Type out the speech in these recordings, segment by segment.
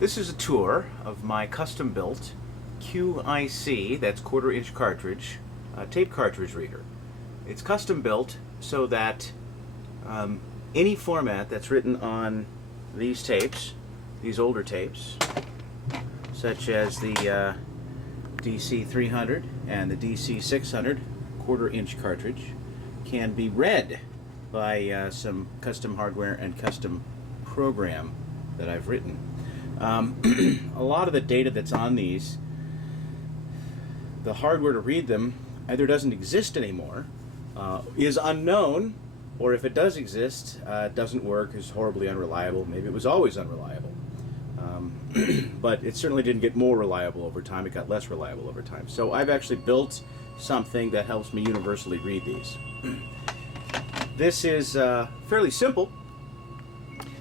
This is a tour of my custom-built QIC, that's quarter-inch cartridge, tape cartridge reader. It's custom-built so that any format that's written on these tapes, these older tapes, such as the DC 300 and the DC 600 quarter-inch cartridge, can be read by some custom hardware and custom program that I've written. A lot of the data that's on these, the hardware to read them either doesn't exist anymore, is unknown, or if it does exist, doesn't work, is horribly unreliable. Maybe it was always unreliable. But it certainly didn't get more reliable over time. It got less reliable over time. So I've actually built something that helps me universally read these. This is fairly simple.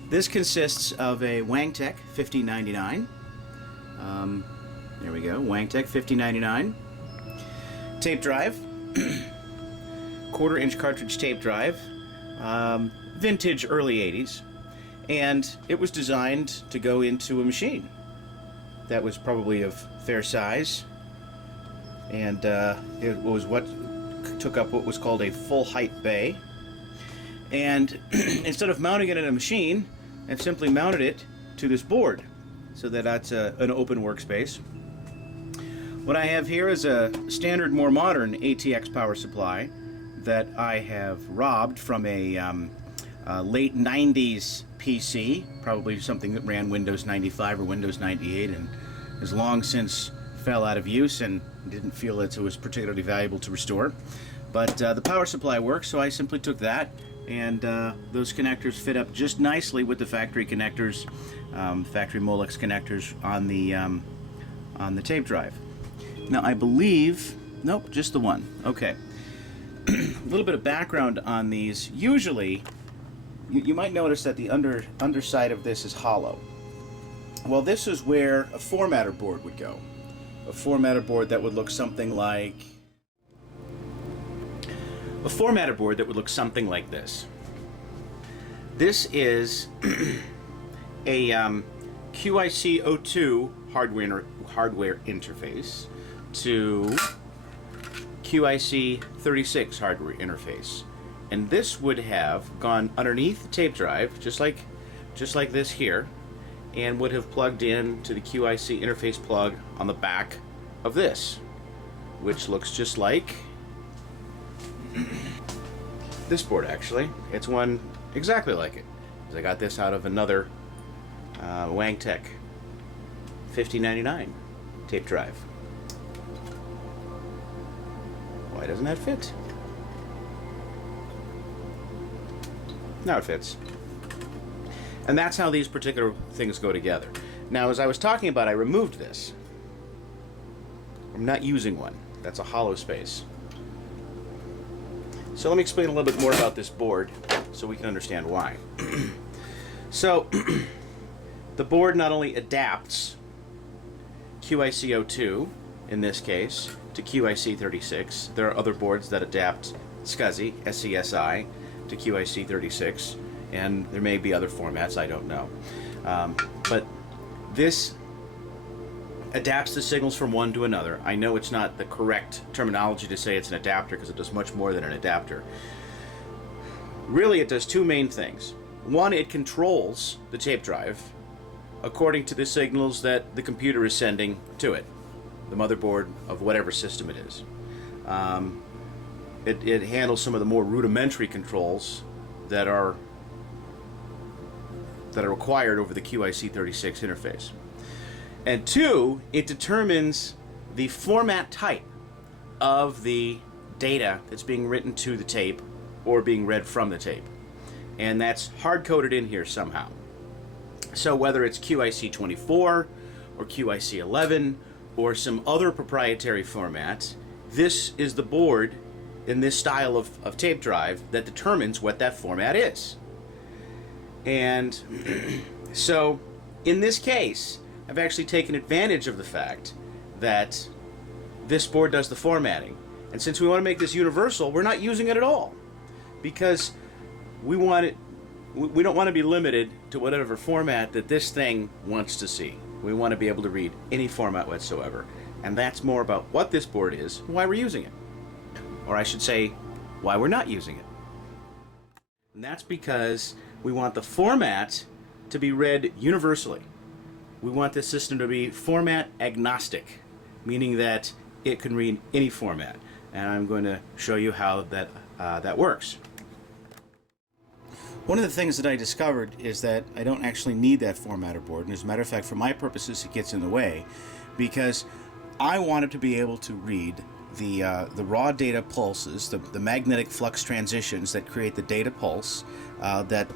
This consists of a Wangtec 5099. There we go, Wangtec 5099. Tape drive, quarter-inch cartridge tape drive, vintage early 80s. And it was designed to go into a machine that was probably of fair size. And it was what took up what was called a full-height bay. And instead of mounting it in a machine, I've simply mounted it to this board so that that's an open workspace. What I have here is a standard, more modern ATX power supply that I have robbed from a late 90s PC, probably something that ran Windows 95 or Windows 98 and has long since fell out of use and didn't feel that it was particularly valuable to restore. But the power supply works, so I simply took that, and those connectors fit up just nicely with the factory connectors, factory Molex connectors on the tape drive. Now I believe, nope, just the one. Okay. A little bit of background on these. Usually, you might notice that the underside of this is hollow. Well, this is where a formatter board would go. A formatter board that would look something like this. This is a QIC 02 hardware interface to QIC 36 hardware interface. And this would have gone underneath the tape drive, just like this here, and would have plugged in to the QIC interface plug on the back of this, which looks just like this board. Actually, it's one exactly like it. I got this out of another Wangtec 5099 tape drive. Why doesn't that fit? Now it fits. And that's how these particular things go together. Now, as I was talking about, I removed this. I'm not using one. That's a hollow space. So let me explain a little bit more about this board so we can understand why. So the board not only adapts QIC 02, in this case, to QIC 36. There are other boards that adapt SCSI, SCSI, to QIC 36, and there may be other formats, I don't know. But this adapts the signals from one to another. I know it's not the correct terminology to say it's an adapter because it does much more than an adapter. Really, it does two main things. One, it controls the tape drive according to the signals that the computer is sending to it, the motherboard of whatever system it is. It handles some of the more rudimentary controls that are required over the QIC 36 interface. And two, it determines the format type of the data that's being written to the tape or being read from the tape. And that's hard-coded in here somehow. So whether it's QIC 24 or QIC 11 or some other proprietary format, this is the board in this style of tape drive that determines what that format is. And so in this case, I've actually taken advantage of the fact that this board does the formatting. And since we want to make this universal, we're not using it at all, because we don't want to be limited to whatever format that this thing wants to see. We want to be able to read any format whatsoever. And that's more about what this board is and why we're using it. Or I should say, why we're not using it. And that's because we want the format to be read universally. We want this system to be format agnostic, meaning that it can read any format. And I'm going to show you how that works. One of the things that I discovered is that I don't actually need that formatter board, and as a matter of fact, for my purposes, it gets in the way, because I wanted to be able to read the raw data pulses, the magnetic flux transitions that create the data pulse that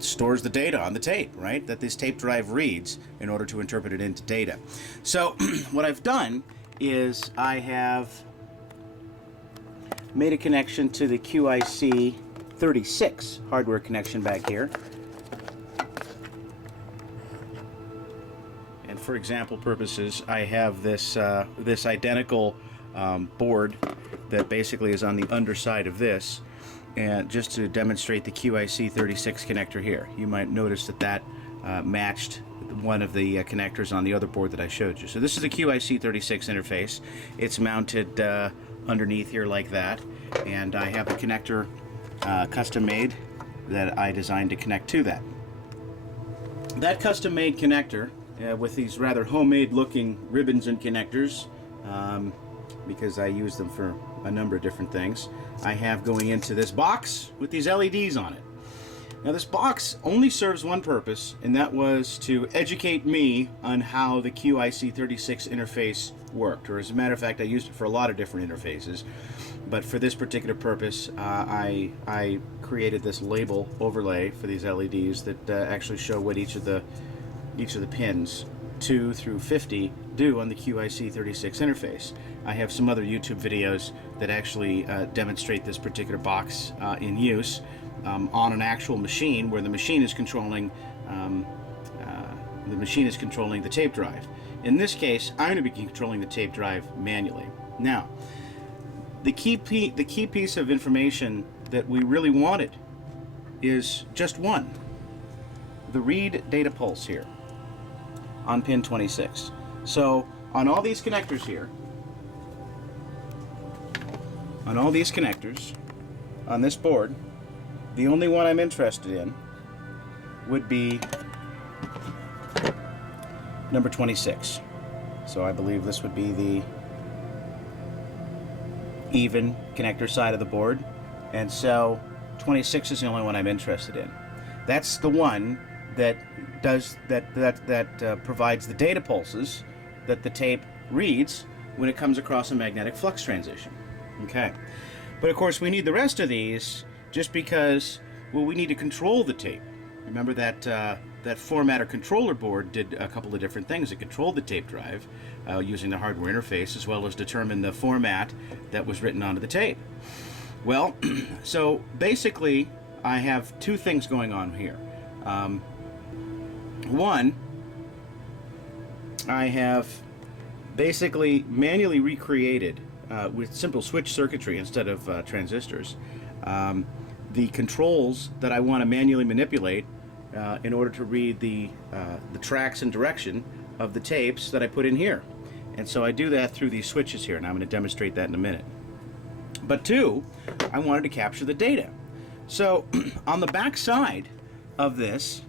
stores the data on the tape, right? That this tape drive reads in order to interpret it into data. So what I've done is I have made a connection to the QIC 36 hardware connection back here. And for example purposes, I have this identical board that basically is on the underside of this, and just to demonstrate the QIC 36 connector here. You might notice that matched one of the connectors on the other board that I showed you. So this is a QIC 36 interface. It's mounted underneath here like that, and I have a connector custom made that I designed to connect to that. That custom made connector with these rather homemade looking ribbons and connectors, because I use them for a number of different things, I have going into this box with these LEDs on it. Now this box only serves one purpose, and that was to educate me on how the QIC 36 interface worked, or as a matter of fact I used it for a lot of different interfaces, but for this particular purpose I created this label overlay for these LEDs that actually show what each of the pins 2 through 50 do on the QIC 36 interface. I have some other YouTube videos that actually demonstrate this particular box in use on an actual machine, where the machine is controlling the tape drive. In this case, I'm going to be controlling the tape drive manually. Now, the key piece of information that we really wanted is just one: the read data pulse here on pin 26. So on all these connectors here, on this board, the only one I'm interested in would be number 26. So I believe this would be the even connector side of the board, and so 26 is the only one I'm interested in. That's the one that provides the data pulses that the tape reads when it comes across a magnetic flux transition. Okay, but of course we need the rest of these just because, well, we need to control the tape. Remember that that formatter controller board did a couple of different things. It controlled the tape drive using the hardware interface, as well as determine the format that was written onto the tape. Well, so basically I have two things going on here. One, I have basically manually recreated with simple switch circuitry instead of transistors the controls that I want to manually manipulate in order to read the tracks and direction of the tapes that I put in here. And so I do that through these switches here, and I'm going to demonstrate that in a minute. But two, I wanted to capture the data. So on the back side of this,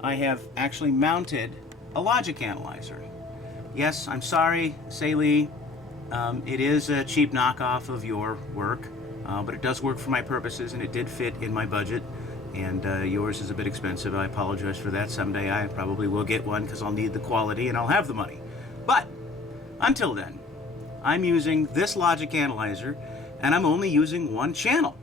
I have actually mounted a logic analyzer. Yes, I'm sorry, Saley, it is a cheap knockoff of your work, but it does work for my purposes, and it did fit in my budget, and yours is a bit expensive. I apologize for that. Someday I probably will get one because I'll need the quality and I'll have the money. But until then, I'm using this logic analyzer, and I'm only using one channel.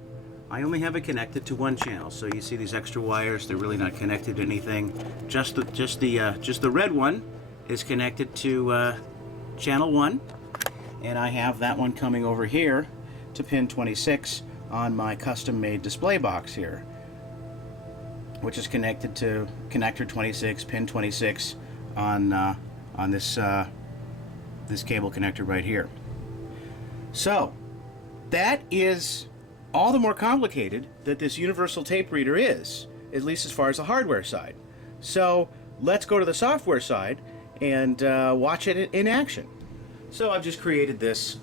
I only have it connected to one channel. So you see these extra wires, they're really not connected to anything. Just the red one is connected to channel 1, and I have that one coming over here to pin 26 on my custom-made display box here, which is connected to connector 26, pin 26 on this this cable connector right here. So that is all the more complicated that this universal tape reader is, at least as far as the hardware side. So let's go to the software side and watch it in action. So I've just created this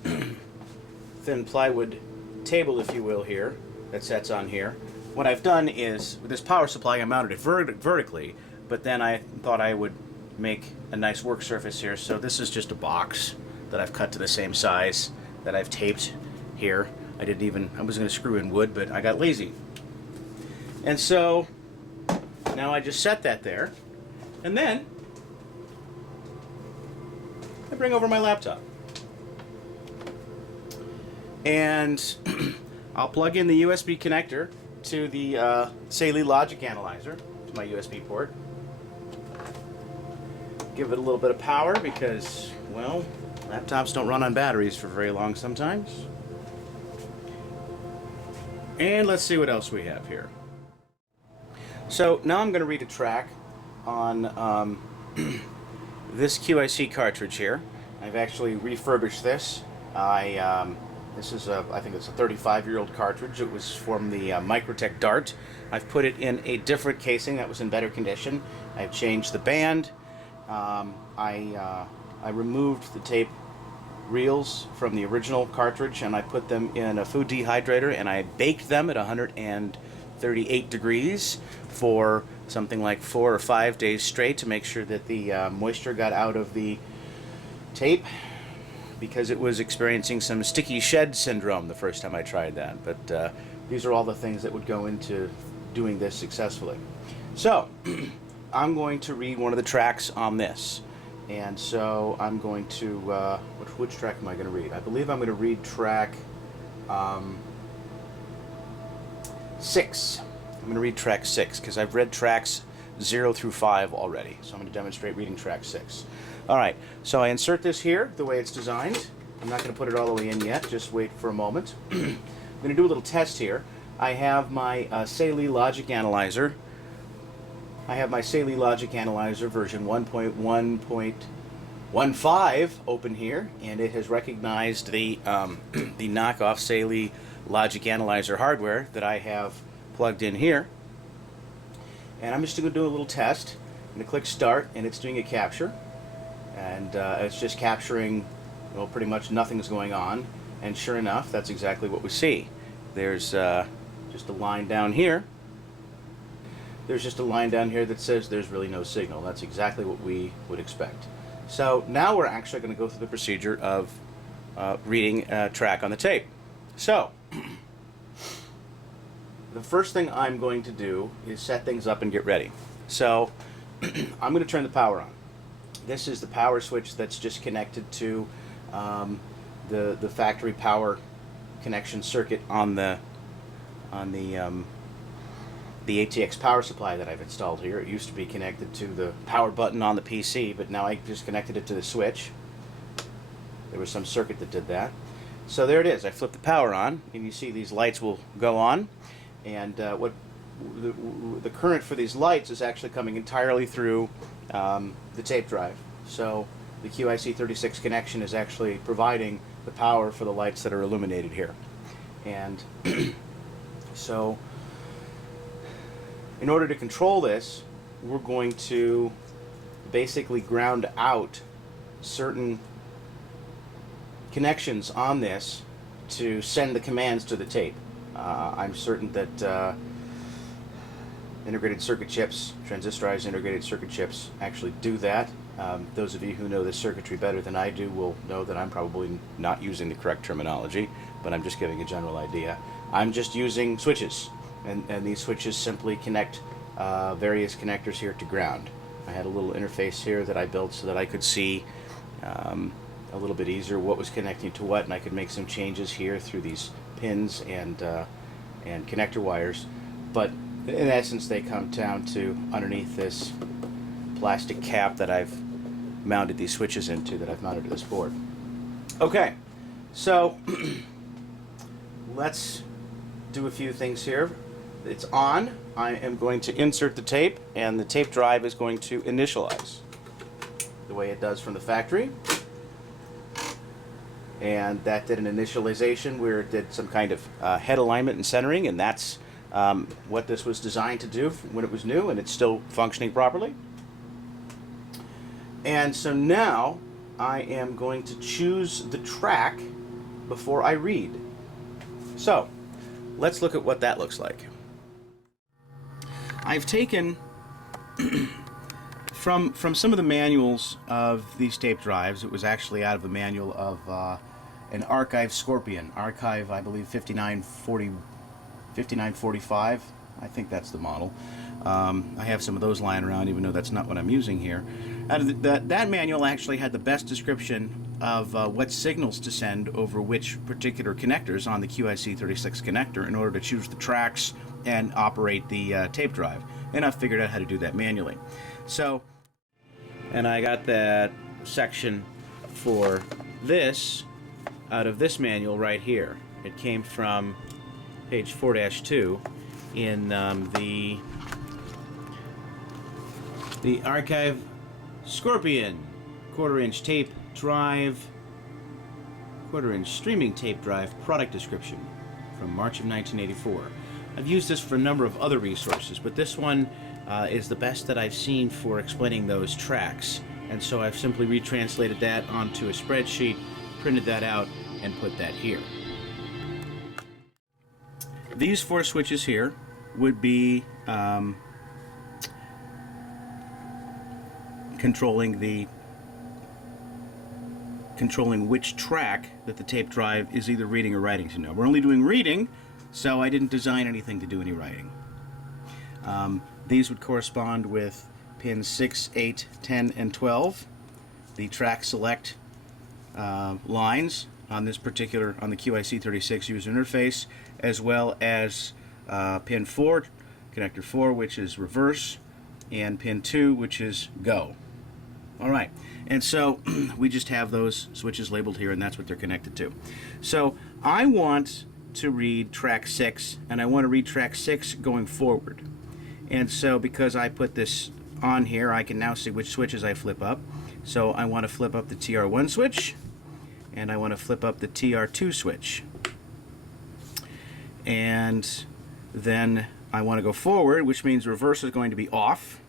thin plywood table, if you will, here that sets on here. What I've done is, with this power supply, I mounted it vertically, but then I thought I would make a nice work surface here. So this is just a box that I've cut to the same size that I've taped here. I was going to screw in wood, but I got lazy. And so now I just set that there, and then I bring over my laptop. And I'll plug in the USB connector to the Saley Logic Analyzer, to my USB port. Give it a little bit of power because, well, laptops don't run on batteries for very long sometimes. And let's see what else we have here. So now I'm going to read a track on this QIC cartridge here. I've actually refurbished this. This is I think it's a 35-year-old cartridge. It was from the Microtech Dart. I've put it in a different casing that was in better condition. I've changed the band. I removed the tape reels from the original cartridge, and I put them in a food dehydrator, and I baked them at 138 degrees for something like 4 or 5 days straight to make sure that the moisture got out of the tape, because it was experiencing some sticky shed syndrome the first time I tried that. But these are all the things that would go into doing this successfully. So I'm going to read one of the tracks on this. And so I'm going to, which track am I going to read? I believe I'm going to read track 6. I'm going to read track 6 because I've read tracks 0 through 5 already. So I'm going to demonstrate reading track 6. Alright, so I insert this here the way it's designed. I'm not going to put it all the way in yet, just wait for a moment. I'm going to do a little test here. I have my Saley Logic Analyzer. I have my Saley Logic Analyzer version 1.1.15 open here, and it has recognized the the knockoff Saley Logic Analyzer hardware that I have plugged in here. And I'm just going to do a little test. I'm going to click Start, and it's doing a capture. And it's just capturing, well, pretty much nothing's going on. And sure enough, that's exactly what we see. There's just a line down here. There's just a line down here that says there's really no signal. That's exactly what we would expect. So now we're actually going to go through the procedure of reading a track on the tape. So the first thing I'm going to do is set things up and get ready. So I'm going to turn the power on. This is the power switch that's just connected to the factory power connection circuit on the ATX power supply that I've installed here. It used to be connected to the power button on the PC, but now I just connected it to the switch. There was some circuit that did that. So there it is. I flip the power on, and you see these lights will go on. And what the current for these lights is actually coming entirely through the tape drive. So the QIC 36 connection is actually providing the power for the lights that are illuminated here. And so in order to control this, we're going to basically ground out certain connections on this to send the commands to the tape. I'm certain that integrated circuit chips, transistorized integrated circuit chips, actually do that. Those of you who know this circuitry better than I do will know that I'm probably not using the correct terminology, but I'm just giving a general idea. I'm just using switches, and these switches simply connect various connectors here to ground. I had a little interface here that I built so that I could see a little bit easier what was connecting to what, and I could make some changes here through these pins and connector wires. But in essence, they come down to underneath this plastic cap that I've mounted these switches into, that I've mounted to this board. Okay, so let's do a few things here. It's on. I am going to insert the tape, and the tape drive is going to initialize the way it does from the factory. And that did an initialization where it did some kind of head alignment and centering, and that's what this was designed to do when it was new, and it's still functioning properly. And so now I am going to choose the track before I read. So let's look at what that looks like. I've taken from some of the manuals of these tape drives. It was actually out of a manual of an Archive Scorpion. Archive, I believe, 5945. I think that's the model. I have some of those lying around, even though that's not what I'm using here. That manual actually had the best description of what signals to send over which particular connectors on the QIC 36 connector in order to choose the tracks and operate the tape drive. And I figured out how to do that manually. So, and I got that section for this out of this manual right here. It came from page 4-2 in the Archive Scorpion 1/4-inch tape drive, 1/4-inch streaming tape drive product description from March of 1984. I've used this for a number of other resources, but this one is the best that I've seen for explaining those tracks. And so I've simply retranslated that onto a spreadsheet, printed that out, and put that here. These 4 switches here would be controlling which track that the tape drive is either reading or writing to. Now, we're only doing reading, so I didn't design anything to do any writing. These would correspond with pins 6, 8, 10, and 12, the track select lines on this particular, on the QIC 36 user interface, as well as pin 4, connector 4, which is reverse, and pin 2, which is go. All right, and so we just have those switches labeled here, and that's what they're connected to. So I want to read track 6, and I want to read track 6 going forward. And so because I put this on here, I can now see which switches I flip up. So I want to flip up the TR1 switch, and I want to flip up the TR2 switch. And then I want to go forward, which means reverse is going to be off.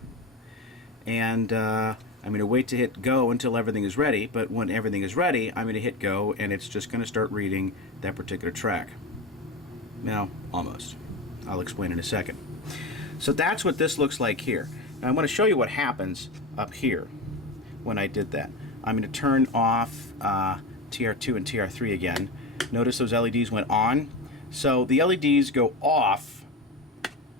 And I'm going to wait to hit go until everything is ready, but when everything is ready, I'm going to hit go, and it's just going to start reading that particular track. Now, almost. I'll explain in a second. So that's what this looks like here. Now I want to show you what happens up here when I did that. I'm going to turn off TR2 and TR3 again. Notice those LEDs went on. So the LEDs go off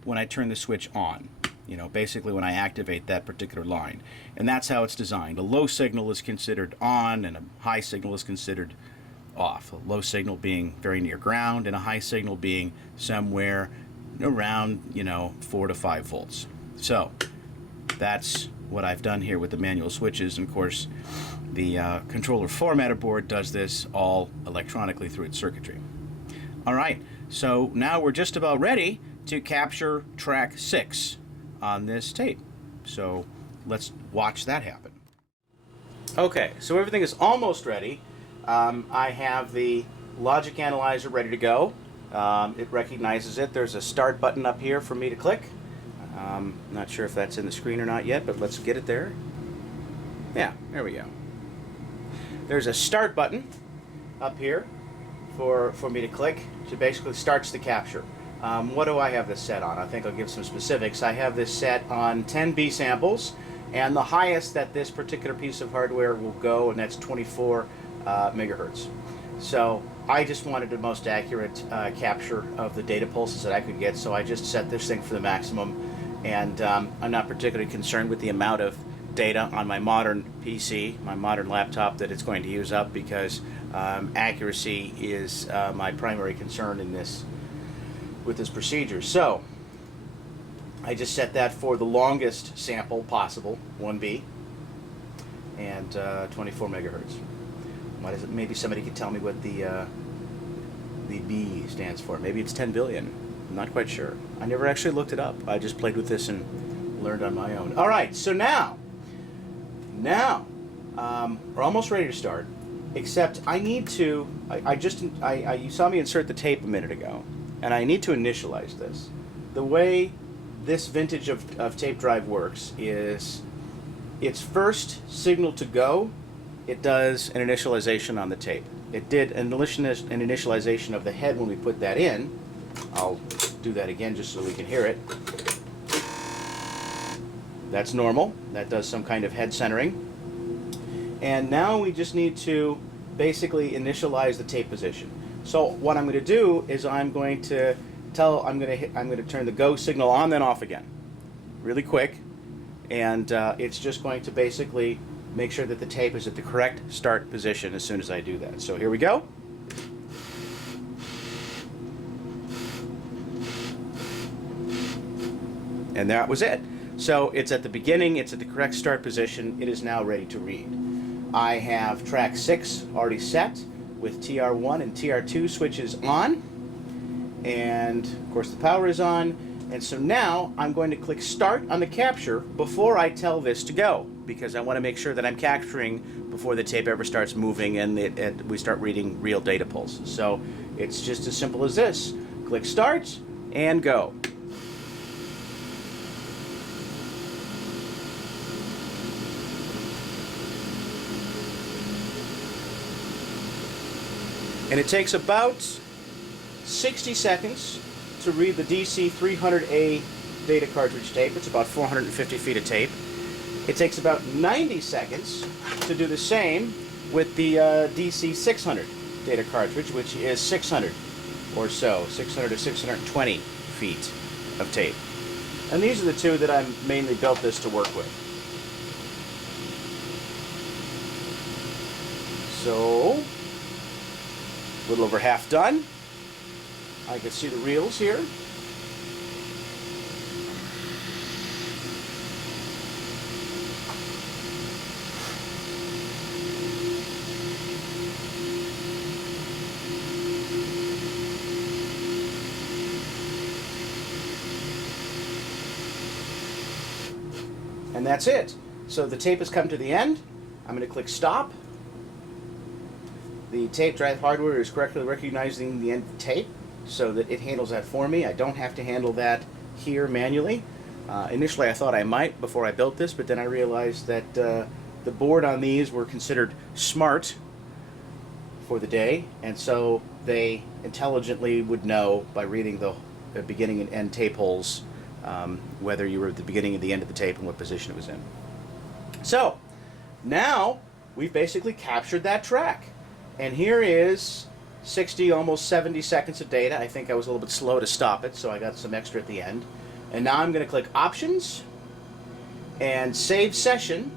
when I turn the switch on. You know, basically when I activate that particular line. And that's how it's designed. A low signal is considered on, and a high signal is considered off. A low signal being very near ground, and a high signal being somewhere around, 4 to 5 volts. So that's what I've done here with the manual switches. And of course, the controller formatter board does this all electronically through its circuitry. All right, so now we're just about ready to capture track 6 on this tape. So let's watch that happen. Okay, so everything is almost ready. I have the logic analyzer ready to go. It recognizes it. There's a start button up here for me to click. Not sure if that's in the screen or not yet, but let's get it there. Yeah, there we go. There's a start button up here for me to click. So basically starts the capture. What do I have this set on? I think I'll give some specifics. I have this set on 10 B samples, and the highest that this particular piece of hardware will go, and that's 24 megahertz. So I just wanted the most accurate capture of the data pulses that I could get, so I just set this thing for the maximum, and I'm not particularly concerned with the amount of data on my modern PC, my modern laptop, that it's going to use up, because accuracy is my primary concern in this with this procedure. So I just set that for the longest sample possible, 1B, and 24 megahertz. What is it? Maybe somebody could tell me what the B stands for. Maybe it's 10 billion. I'm not quite sure. I never actually looked it up. I just played with this and learned on my own. All right, so now we're almost ready to start. Except I need to. You saw me insert the tape a minute ago, and I need to initialize this. the way this vintage of tape drive works is its first signal to go, it does an initialization on the tape. It did an initialization of the head when we put that in. I'll do that again just so we can hear it. That's normal. That does some kind of head centering. And now we just need to basically initialize the tape position. So what I'm going to do is I'm going to turn the go signal on then off again, really quick, and it's just going to basically make sure that the tape is at the correct start position as soon as I do that. So here we go. And that was it. So it's at the beginning, it's at the correct start position, it is now ready to read. I have track 6 already set with TR1 and TR2 switches on, and of course the power is on, and so now I'm going to click start on the capture before I tell this to go, because I want to make sure that I'm capturing before the tape ever starts moving and we start reading real data pulses. So it's just as simple as this. Click start and go. And it takes about 60 seconds to read the DC 300A data cartridge tape. It's about 450 feet of tape. It takes about 90 seconds to do the same with the DC 600 data cartridge, which is 600 or so, 600 to 620 feet of tape. And these are the two that I mainly built this to work with. So, a little over half done. I can see the reels here. And that's it. So the tape has come to the end. I'm going to click stop. The tape drive hardware is correctly recognizing the end of the tape so that it handles that for me. I don't have to handle that here manually. Initially I thought I might before I built this, but then I realized that the board on these were considered smart for the day, and so they intelligently would know by reading the beginning and end tape holes whether you were at the beginning and the end of the tape and what position it was in. So now we've basically captured that track. And here is 60, almost 70 seconds of data. I think I was a little bit slow to stop it, so I got some extra at the end. And now I'm going to click Options, and Save Session,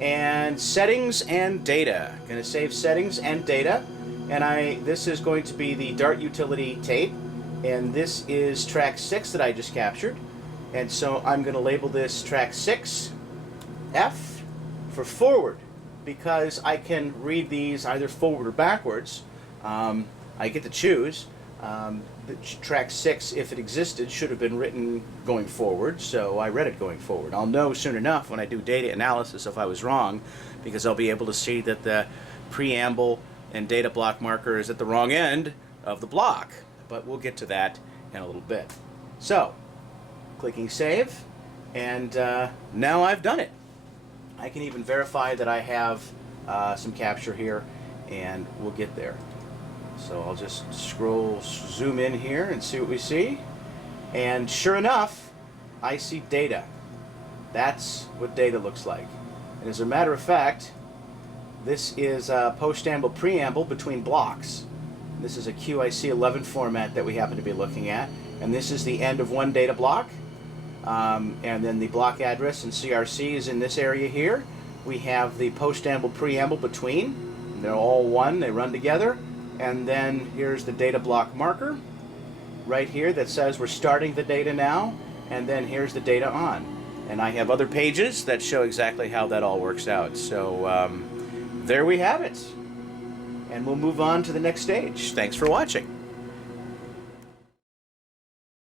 and Settings and Data. I'm going to save Settings and Data, and this is going to be the Dart Utility tape, and this is track 6 that I just captured. And so I'm going to label this track 6, F for forward, because I can read these either forward or backwards. I get to choose. Track 6, if it existed, should have been written going forward, so I read it going forward. I'll know soon enough when I do data analysis if I was wrong, because I'll be able to see that the preamble and data block marker is at the wrong end of the block. But we'll get to that in a little bit. So, clicking save, and now I've done it. I can even verify that I have some capture here, and we'll get there. So I'll just zoom in here and see what we see. And sure enough, I see data. That's what data looks like. And as a matter of fact, this is a postamble preamble between blocks. This is a QIC 11 format that we happen to be looking at. And this is the end of one data block. And then the block address and CRC is in this area here. We have the postamble preamble between. They're all one, they run together. And then here's the data block marker right here that says we're starting the data now. And then here's the data on. And I have other pages that show exactly how that all works out. So there we have it. And we'll move on to the next stage. Thanks for watching.